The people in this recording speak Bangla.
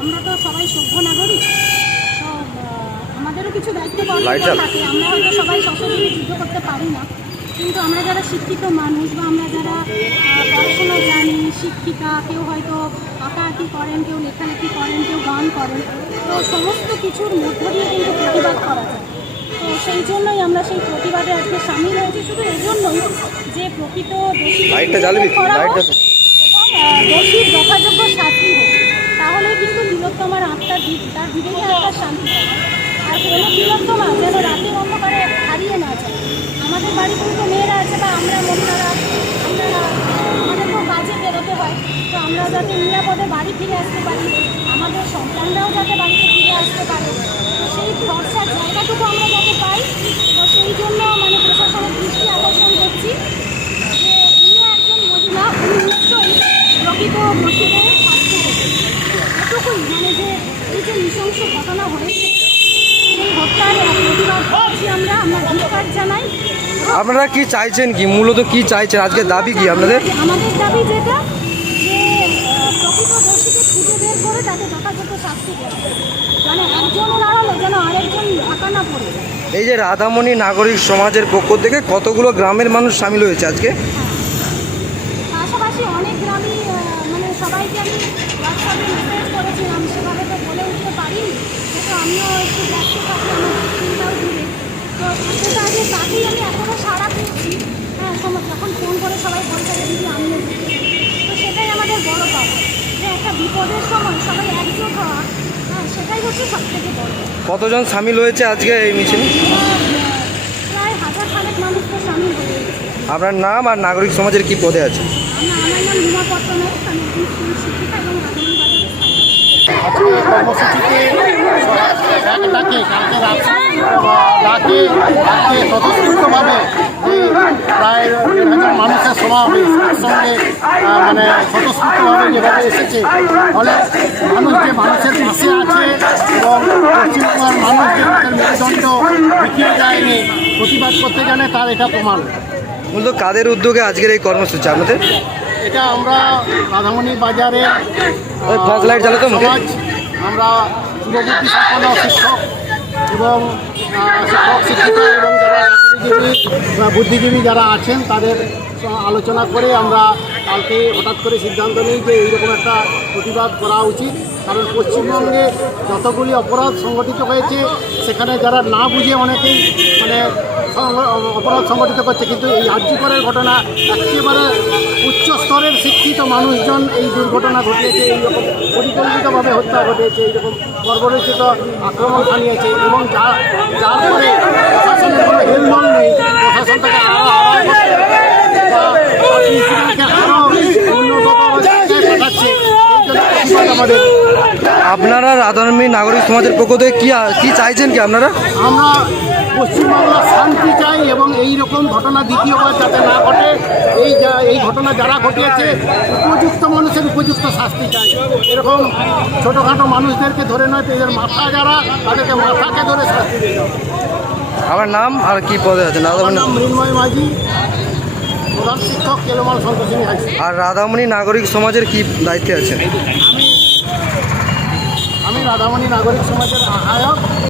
আমরা তো সবাই সভ্য নাগরিক। তো আমাদেরও কিছু দায়িত্ব up. থাকে। আমরা হয়তো সবাই সশরীরে যুদ্ধ করতে পারি না। কিন্তু আমরা যারা শিক্ষিত মানুষ বা আমরা যারা পড়াশোনা জানি শিক্ষিকা কেউ হয়তো আঁকাআঁকি করেন কেউ লেখালেখি করেন কেউ গান করেন তো সমস্ত কিছুর মধ্য দিয়ে কিন্তু প্রতিবাদ করা যায়। তো সেই জন্যই আমরা সেই প্রতিবাদে আজকে সামিল হয়েছি। শুধু এই জন্যই যে প্রকৃত দোষী এবং দোষীর যথাযোগ্য শাস্তি হোক তাহলে কিন্তু তিলোত্তমার আত্মা দি- তার বিবেকে আত্মার শান্তি পাবে আর কোনো তিলোত্তমা যেন রাতের অন্ধকারে হারিয়ে না যায় আমাদের বাড়িতে তো মেয়েরা আছে বা আমরা মহিলারা আমরা আমাদেরকেও কাজে বেরোতে হয় তো আমরা যাতে নিরাপদে বাড়ি ফিরে আসতে পারি আমাদের সন্তানরাও যাতে বাড়িতে ফিরে আসতে পারে। তো সেই ভরসার জায়গাটুকু আমরা যাতে পাই তো সেই জন্য মানে প্রশাসনের দৃষ্টি আকর্ষণ করছি যে উনি একজন মহিলা উনি নিশ্চয়ই প্রকৃত এটুকুই মানে যে এই যে নৃশংস ঘটনা হয়েছে সেই হত্যার প্রতিবাদ করছি আমরা আমরা ধিক্কার জানাই। আপনারা কি চাইছেন কি? মূলত কি চাইছেন? আজকে দাবি কি আপনাদের? আমাদের দাবি যেটা প্রকৃত দোষীকে খুঁজে বের করে তাকে যথাযথ শাস্তি দেওয়া যেন একজনও যেন আরেকজন ঢাকা না পড়ে। এই যে রাধামণি নাগরিক সমাজের পক্ষ থেকে কতগুলো গ্রামের মানুষ সামিল হয়েছে আজকে? পাশাপাশি অনেক গ্রামই মানে সবাইকে আমি হোয়াটসঅ্যাপে মেসেজ করেছিলাম সেভাবে তো বলে উঠতে পারিনি। কিন্তু আমিও একটু ব্যস্ত থাকি আমার দূরে। তো সেটা আগে তাকেই আমি এখনও সাড়া পেয়েছি হ্যাঁ যখন ফোন করে সবাই বলছে বিপদের সময় সবাই একজোট হওয়া হ্যাঁ সেটাই হচ্ছে সব থেকে বড়। কতজন সামিল হয়েছে আজকে এই মিছিলে? প্রায় হাজার খানেক মানুষ তো সামিল হয়ে আপনার নাম আর নাগরিক সমাজের কি পদে আছে? আমার নাম রীমা পট্টনায়ক আমি একজন স্কুল শিক্ষিকা এবং রাজধানী বাজারের আজকে কর্মসূচিতে ডাকে কালকে রাত্রে ডাকে আজকে স্বতঃস্ফূর্তভাবে প্রায় আহ, মানে স্বতঃস্ফূর্তভাবে যেভাবে এসেছে ফলে মানুষ যে মানুষের পাশে আছে এবং পশ্চিমবঙ্গের মানুষ যে তাদের মেরুদণ্ড দেখিয়ে যায়নি প্রতিবাদ করতে জানে তার এটা প্রমাণ। মূলত কাদের উদ্যোগে আজকের এই কর্মসূচি? আপনাদের? এটা আমরা রাধামণি বাজারে? সমাজ আমরা যুববুদ্ধি সম্পন্ন শিক্ষক এবং শিক্ষক শিক্ষিকা এবং যারা বা বুদ্ধিজীবী যারা আছেন, তাদের আলোচনা করে আমরা কালকে হঠাৎ করে সিদ্ধান্ত নিই যে এইরকম একটা প্রতিবাদ করা উচিত। কারণ পশ্চিমবঙ্গে যতগুলি অপরাধ সংগঠিত হয়েছে, সেখানে যারা না বুঝে অনেকেই মানে অপরাধ সংগঠিত করছে। কিন্তু এই আর্যিকরের ঘটনা, একেবারে উচ্চ স্তরের শিক্ষিত মানুষজন এই দুর্ঘটনা ঘটিয়েছে, এইরকম পরিকল্পিতভাবে হত্যা ঘটিয়েছে, এইরকম বর্বরচিত আক্রমণ চালিয়েছে এবং যা যার ফলে প্রশাসনের কোনো হেলমল নেই প্রশাসন তাকে আরও আড়াই করতে বা পরিস্থিতিকে আরও উন্নত অবস্থায় পাঠাচ্ছে এই জন্য প্রতিবাদ আমাদের আপনারা রাধামণি নাগরিক সমাজের পক্ষ থেকে কি কি চাইছেন কি আপনারা? আমরা পশ্চিমবাংলা শান্তি চাই এবং এই রকম ঘটনা দ্বিতীয়বার যাতে না ঘটে এই যা- এই ঘটনা যারা ঘটিয়েছে উপযুক্ত মানুষের উপযুক্ত শাস্তি চাই। এরকম ছোটোখাটো মানুষদেরকে ধরে নয় এদের মাথা যারা তাদেরকে মাথাকে ধরে শাস্তি দিতে আমার নাম আর কি পদে আছে? নাম মৃন্ময় মাঝি প্রধান শিক্ষক কেলমাল সন্তোষিনী আর রাধামণি নাগরিক সমাজের কি দায়িত্বে আছেন? আমি আমি রাধামণি নাগরিক সমাজের আহ্বায়ক।